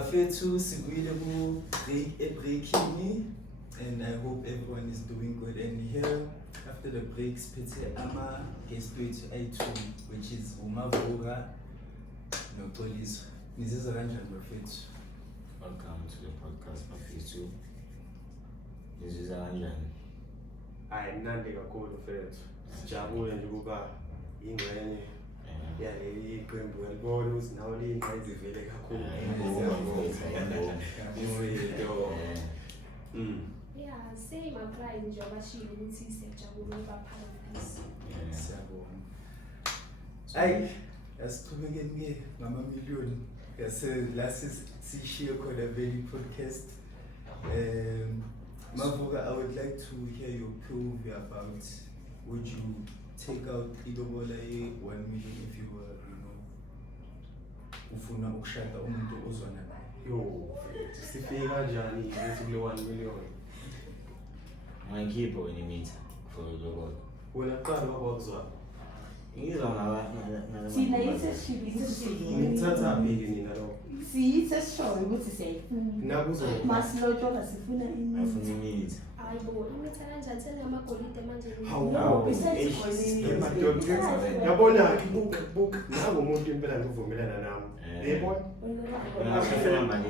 Bafethu sibuyile ku breaking, and I hope everyone is doing good. And here after the break siphethe ama guest wethu ayi-2, which is uMavuka noXolisa. Nizizwa kanjani bafethu? Welcome to the podcast bafethu. Nizizwa kanjani? Hayi mnandi kakhulu mfethu. Sijabule nje ukuba ingxenye yaleli qembu elibona ukuthi nawo liyingqa ezivele kakhulu. Yeah, same applies njengoba shilo ukuthi siyajabula baphakathi. Siyabonga. Hayi, asiqhubekeni ngama-million. La sishiye khona vele podcast. Mavuka, I would like to hear your POV about, would you take out ilobola ye-1 million if you were, ufuna ukushada umuntu ozwana naye? Yo, sifike kanjani ukuthi kule 1 million? Ngikhipha when imitha for lobola. Wena qala wakuzwa. Ngizwa ngaba Thina yiseshilo Ngithatha phiki nina lo. siyiseshoyo ukuthi siyayifuna. Nakuzwa. Masilojola sifuna afuna imithi. imitha. Hayibo, imitha kanjani sengamagolide manje. No, besithi Yabona book nawo umuntu impela ngivumelana nami. Yebo.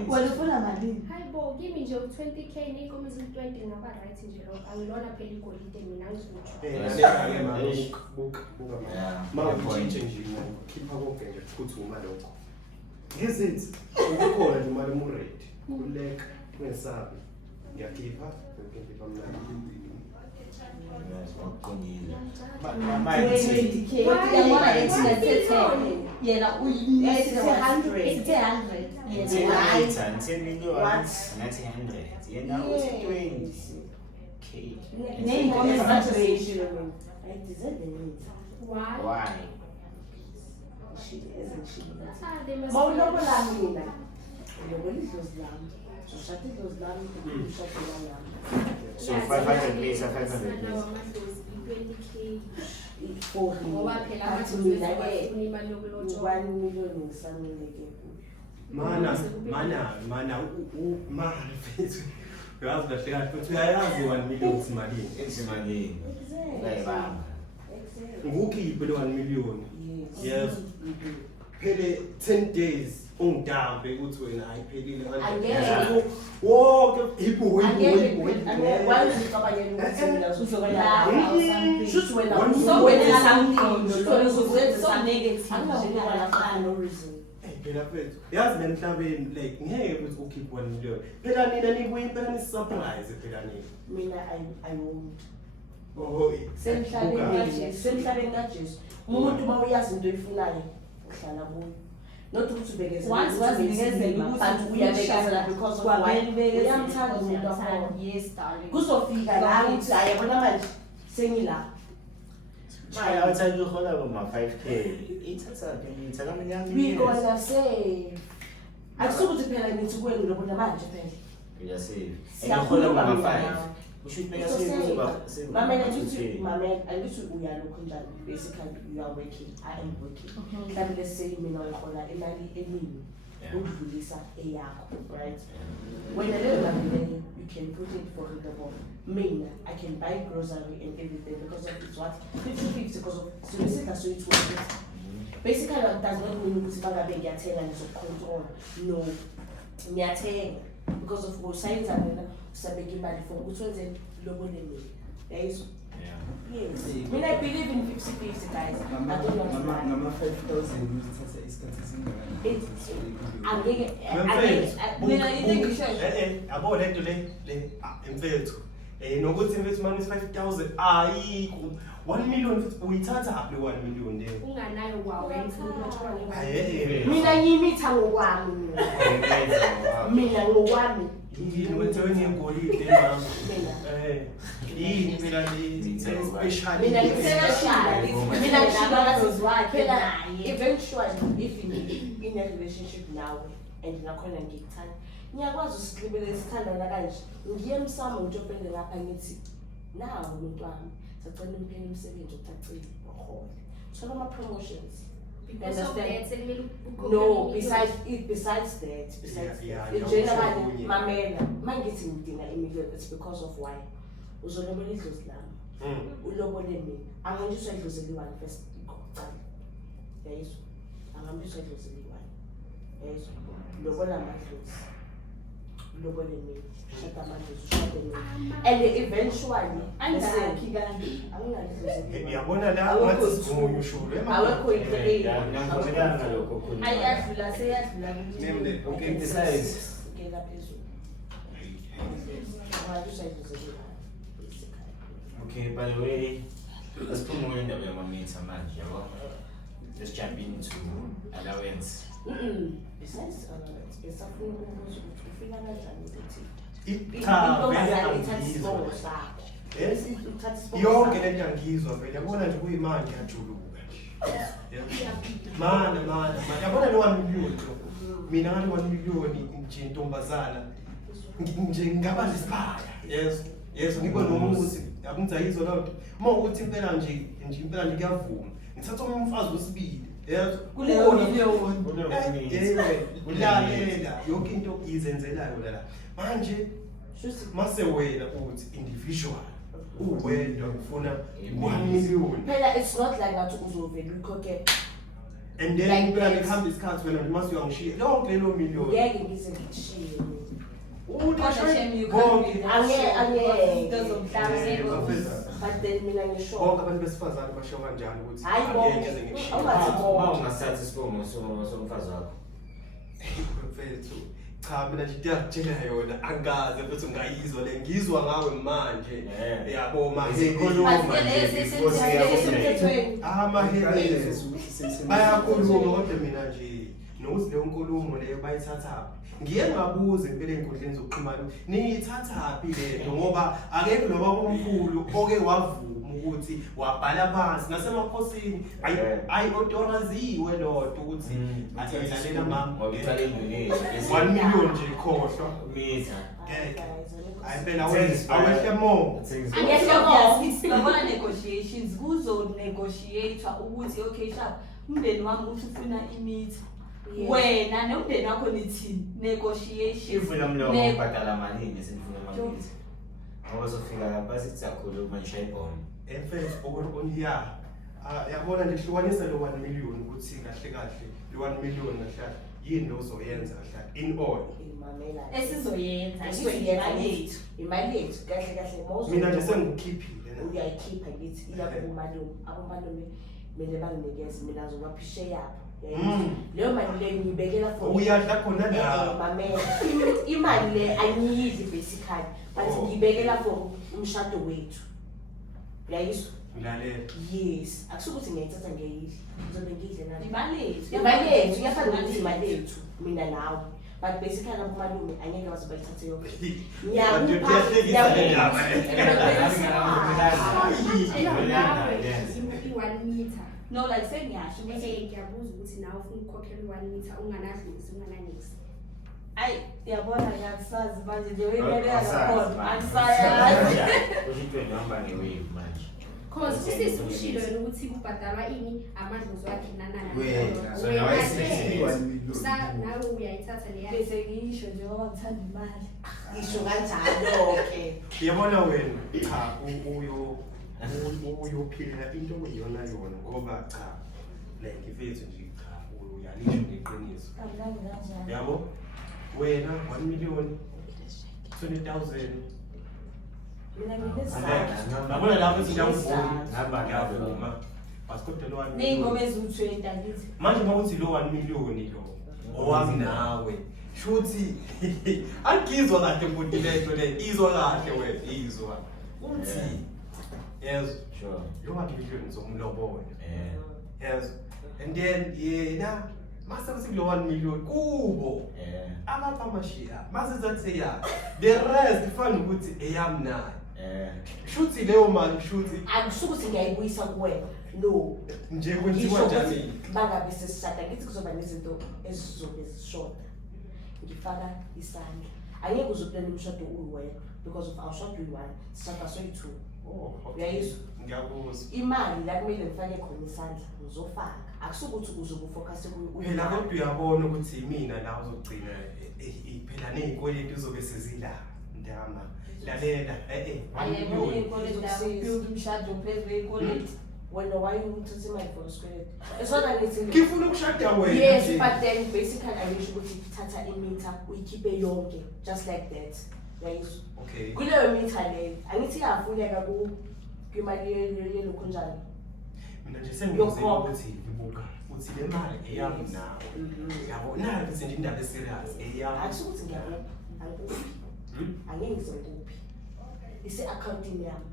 wena ufuna malini? Hayibo, kimi nje 20k neyinkomo eziyi-20 ngaba right nje lo. Angilona phela igolide mina ngizotsho. Book. Yeah. Mawutshintshe nje mina khipha konke nje phuthuma lokho. Ngizithi ukukhona nje imali umuredi. Kuleka kwesabi. Ngiyakhipha, ngiyakhipha mna. Yena It's 100. It's 100. Yes. 10 million. Ngathi 100. Yena uthi 20k. Neyinkomo eziyi-20. Ayideserve imithi. Why? Why? They must Mawulobola mina. Ulobola idlozi lami. Ushada idlozi lami, ushadela lami. So 500 please, 500 Now please. 20k. For Ngoba phela athi amadlozi mina ke afuna imali yokulotsha. 1 million ngisamnike kuyo. Mana mfethu. Uyazi kahle kahle futhi uyayazi 1 million simalini. Ezimalini. Ngayibamba. Ngukhiphe le 1 million. Yes. Phele 10 days ungidambe ukuthi wena ayiphelile Angeke. wonke ibu Angeke wakwazi ucabangela ukuthi mina uzokwenza shuthi wena uzokwenza something uzokwenza something angingakho no reason. phela mfethu yazi nemhlabeni like ngeke ukuthi ukhiphe 1 million phela nina nibuye impela nisurprise phela nina Mina I won't. oh Semhlabeni kaJesu umuntu mawuyazi into oyifunayo uhlala kuyo. Not ukuthi ubekezela Once wazibekezela but uyabekezela because of why uyamthanda umuntu wakho. Yes, darling. Kuzofika la ukuthi ayabona manje sengila. Maya uthanda uhola boma 5k. Ithatha imitha kaminyanga. We gonna say akusukuthi phela ngithi kwenu lokho manje phela. Uyasave. Siyakhuluma Boma mina 5. nawe. Ushuthi beka save. Mamela ukuthi mamela angithi uyalokho njalo basically you are working I am working. Mhlawumbe let's say mina ngihola imali eningi ukudlulisa eyakho right. When leyo mali leyo you can put it for the bomb. Mina I can buy grocery and everything because of it's what 50-50 because of so isidla so it's worth. Basically that does not mean ukuthi bangabe ngiyathenga ngizocontrol. No. Ngiyathenga because of usayenza mina usabeka imali for ukuthi wenze lobole mina. Yayizwa? Yes. I mean, I believe in 50-50 guys. I don't want to lie. Ngama 5,000 uzithatha isikhathi It's yabo lento le mfethu nokuthi mfethu manje 5,000 ayikho 1 million futhi uyithatha aphi 1 million le Unganayo kwawe emfundo mina ngiyimitha ngokwami mina ngokwami yini wenze ngegolide mama mina yini phela special mina ngitshela mina ngishila phela eventually if in a relationship now and nakhona ngikuthanda ngiyakwazi usihlibele sithandana kanje ngiye emsamo ngitshopele lapha ngithi nawo umuntu wami sacela impheni umsebenzi utacile okhona sola ama promotions Because of Understand? that, sekumele ukhokhe No, imiliyoni. besides that, Yeah, in yeah, general, yeah. mamela, mangithi ngidinga imiliyoni, it's because of why. Uzolobola idlozi lami, ulobole mina. Angangishwa idlozi liwani first ikucala. Yayizwa? Angangishwa idlozi liwani. Yayizwa? Lobola amadlozi. Ulobole mina. Shada amadlozi, ushade mina. And eventually, Angakhi kanti. angingadlozi liwani. Yabona la Awekho ngathi two. sivume ushulu. Awekho i-3. Ngiyavumelana nalokho khona. Ayadlula seyadlula. Name okay. Besides, Ngela phezulu. Angangishwa idlozi liwani. okay, by the way, let's put more in the way of manje, yabo. Let's jump into allowance. Besides allowance, besafuna ukubuza ukuthi ufika kanjani ukuthi Cha, intombazane vele ithatha angizwa. isibongo sakho. Yes. Uthatha isibongo Yonke sakho. lento angizwa vele. Yabona nje kuyimanje yajuluka nje. Mana. Yabona lo 1 million lo. Mina ngale 1 million nje intombazana. Nje ngaba nesibaya. Yes, ngikho nomuthi akungizayizwa la nto. Uma ukuthi impela nje kuyavuma. Ngithatha umfazi wesibili. Yes. Kuleyo million. Ulalela yonke into izenzelayo la. Manje Shuthi mase wena uthi individual uwedwa ufuna 1 million phela it's not like ngathi uzovela uyikhokhe. and then Like impela that. likhamba isikhathi wena mase uyangishiya lonke lelo million Ngeke ngize ngishiye mina. But then mina ngisho. bonke abantu besifazane basho kanjani ukuthi Hayi angeke bonke. ngishiye Awungathi Uma ungasatha isibongo somfazi wakho. mfethu cha mina nje ngiyakutshela yona angaze futhi ungayizwa le ngizwa ngawe manje yabo Izikhuluma mahebe nje before siyakhona. amahebe bayakhuluma kodwa mina nje nokuthi leyo nkulumo leyo bayithathaphi ngiye ngabuza impela ey'nkundleni zokuxhumana niyithathaphi lento ngoba akekho noba omkhulu oke wavuma ukuthi wabhala phansi nasemakhosini ayinotoraziwe lodwa ukuthi athathalela mama Ngoba iqale indlulile. 1 million nje ikhohlwa Mitha. hayi phela awehle more Yabona negotiations kuzo negotiator ukuthi okay sharp umndeni wami uthi ufuna imitha. Wena nomndeni wakho nithi negotiation. Ivula mlomo ubhadala malini senifuna amamitha. Awuzofika lapha sithi siyakhuluma nje ayibhona. mfethu okunye yabona nje hlukanisa lo 1 million ukuthi kahle lo 1 million kahle yini lo uzoyenza kahle in all Esizoyenza imali yethu kahle mina nje sengikukhiphile uyayikhipha ngithi iya kumalume abomalume kumele banginikeze mina ngizobaphishe yapho leyo mali le ngiyibekela for uyadla khona la mamela imali le ayiyidli basically but ngiyibekela for umshado wethu uyayizwa lalela yes akusukuthi ngiyayithatha ngiyidle ngizobe ngidle nani imali yethu iyafana nokuthi imali yethu mina nawe but basically abomalume angeke waze bayithathe yonke I-1 meter. no like sengiyasho Bese ngiyabuza ukuthi nawe ufuna ukukhokhela i-1 meter unganadluzi ungananisi. ayi yabona ngiyasazi manje nje weyibeka khona angisayazi. Ushintwe ngihamba nge-wave manje. Cause usisi ushilo yena ukuthi kubhadalwa ini amadlozi wakhe nanana. Wena, so nawe isiphethe 1 million. Nawe uyayithatha leya. Bese ngisho nje ngoba ngithanda imali. ngisho kanjalo-ke yabona wena cha uyophilela into okuyiyona yona ngoba cha like ifethu nje cha uyalisho ngeqiniso Kamnandi kanjani? yabo wena 1 million 20,000 mina nginesizathu yabona lapho singavuma Ngihamba ngawe. ngiyavuma basikodwa lo 1 Ney'nkomo million eziwu-20 angithi. manje mawuthi lo 1 million lo owami nawe shuthi angizwa kahle futhi lento le izwa kahle wena izwa uthi yes Sure. lo 1 million uzomlobola Yeah. yes and then yena mase kuthi lo 1 million kubo Yeah. abapha amashiya mase zathi ya the rest ifana ukuthi eyami nayo Yeah. shuthi leyo mali shuthi akusukuthi ngiyayibuyisa kuwena no nje kwenziwa njani bangabe sesishada ngithi kuzoba nezinto ezizobe zishoda ngifaka isandla angeke uzokulela umshado uyiwena because of awushado uyi-1 sishada soyi-2 Oh, Uyayizwa? ngiyakuzwa. Imali la kumele ngifake khona isandla ngizofaka akusukuthi uzobe ufocus Phela kodwa uyabona ukuthi mina la uzogcina phela nezikweletu uzobe sezila ndama. Lalela Ayebona ikoleti la build umshado phezulu kwekoleti. wena why uthatha imali for isikweletu esona ngithi ngifuna ukushada wena. yes but then basically ayisho ukuthi thatha imitha uyikhiphe yonke just like that uyayizwa Okay. kuleyo mitha leyo angithi iyavuleka kwimali yelokhu njalo Mina nje sengiyozela ukuthi ngibuka uthi le mali eyami nawe. Yabona bese nje indaba eserious eyami. akusukuthi ngiyakuphi angikuphi angeke ngizokuphi ise-accounting yami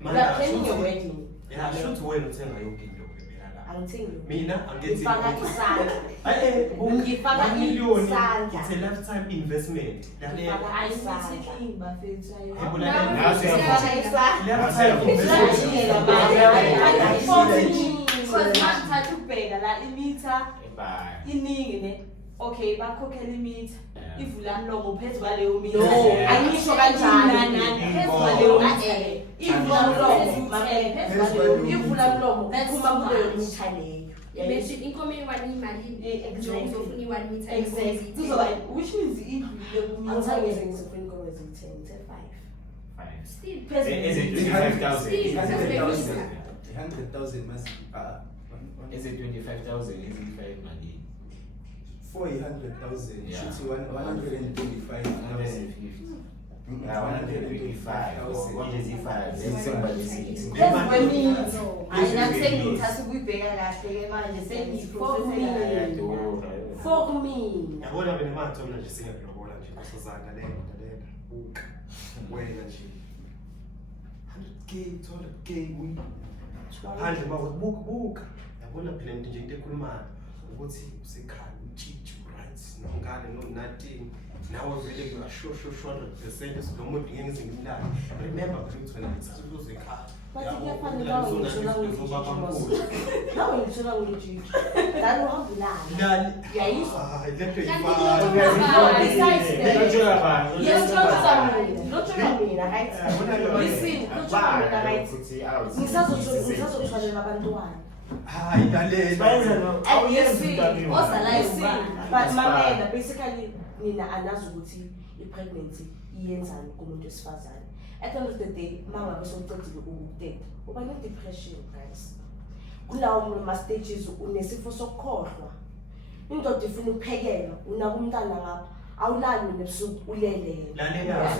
Manje we are planning ashuthi- a wedding Yeah, shuthi wena uthenga yonke into phela la. angithengi Mina angithi ngifaka isandla ngifaka Ngifaka million. isandla. It's a lifetime investment. Lalela. Ngifaka Ayisithi isandla. king bafethu ayo. Yebo, Now, lalela. Nasi Ngifaka isandla. Lifetime investment. Because mangithatha ukubheka la imitha Bye. iningi ne. Okay, bakhokhela imitha. Ivula mlomo phezu kwaleyo mitha. No, Yeah. angisho kanjani. Phezu kwaleyo mitha. Ivula mlomo, Phezu kwaleyo mitha. ivula mlomo, That's kuphuma too kuleyo much. mitha leyo. Bese inkomo eyi-1 imalini Exactly. uzofuna i-1 meter Exactly. Kuzoba which means idlule kumitha. Angithangeze ngizofuna inkomo eziyi-10, ngithe 5. Fine. still Phezu Is it 25,000? Still, 100,000. 100,000 must Is it 25,000? Is it 5 money? for 100,000. Yeah. Should 125,000. 150. Yeah, 125. What is it? 5? Let's say about this. Phezu kwemitha. Ayina sengithatha ukuyibheka kahle ke manje sengiyiprofessional. For me. Yabona mina manje mina nje singakulobola nje kusazana le lalela. Buka. Wena nje. 100k, 200k we. Handle buka. Yabona phela nje into ekhulumayo ukuthi usekhaya uchichi right nongane no nothing. Nawe vele kuyasho 100% usilomuntu ngeke ngize ngimlala. Remember ukuthi wena usuzwe ekhaya. Bathi kuyafanele nawe ngithola ngijiji. Nawe ngithola ngijiji. Dalo uhambulana. Lali. Uyayizwa? Lethe Besides that, yes, Yes, not mina, right? Listen, not mina, right? Ngisazothwalela abantwana. hayi lalela. And listen, Osalayo listen, ubani? but mamela, basically, nina anazi ukuthi i-pregnancy iyenzani kumuntu wesifazane. At the end of the day, mangabe sewucedile ukuteta, uba ne-depression, guys. Kulawo ma-stages unesifo sokukhohlwa. Indoda ifuna ukuphekelwa, unaka umntana ngapha, awulali nebusuku ulele. Lalela.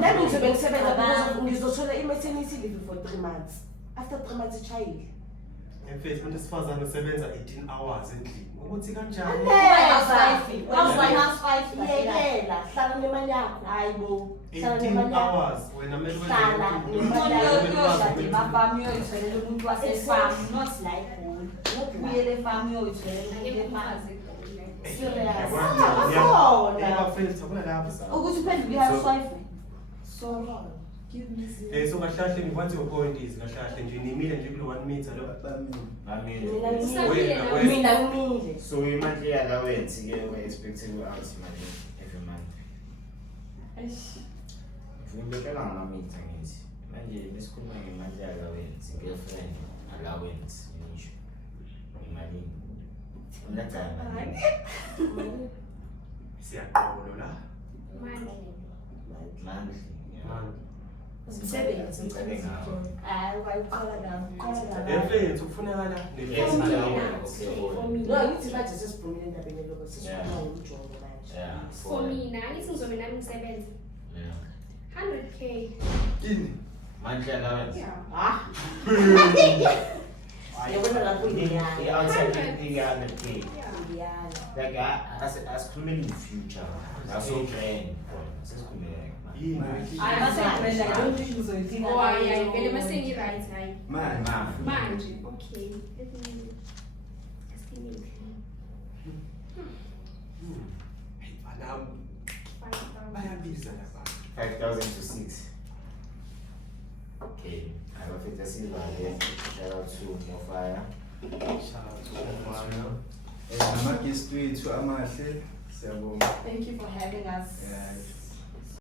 Nami ngizobe ngisebenza because ngizothola i-maternity leave for 3 months. After 3 months ichayile. Mfethu umuntu esifazane usebenza 18 hours endlini. Ukuthi kanjani? Yekela, hlala nemali yakho. Hayibo. 18 hours wena mele Hlala nemali Bafami yoyitholela umuntu wasefarm, not like ubuyele efarm yoyitholela umuntu efarm. Bafethu abona lapha. Ukuthi uphendule i-housewife. So wrong. Give me zero. So kahlahle ngikwazi your point is kahlahle nje nimile nje kulo 1 meter lo. Mina ngimile. So we monthly allowance we're expecting out money every month. Eish. Ngibekela ngamamitha ngithi manje besikhuluma ngemali allowance girlfriend allowance ngisho imali ngiyacanga Siyaqobo la. monthly Umsebenzi. Hayi kwayiqala nami. Mfethu kufunakala Yes, allowance. No, ngithi manje sesiphumile endabeni lokho sesikhuluma ngomjongo manje. Yeah, for mina angithi ngizobe nami ngisebenza yeah. 100k Ini. Monthly allowance. Ah. Yabona lapho ngiyana. Outside the 100k. Ngiyana. Like as in the future. That's so grand. yini. Hayi masekumele yonke into uzoyidinga. oh hayi vele masengi-right hayi Man. manje okay let me estimate Hey bana 5,000 bayabiza la bantu. 5,000 to 6. Okay. I will fit the silver there. Shout out to Mofire. Shout out to Omar. Namagesti wethu amahle siyabonga. Thank you for having us. Yeah.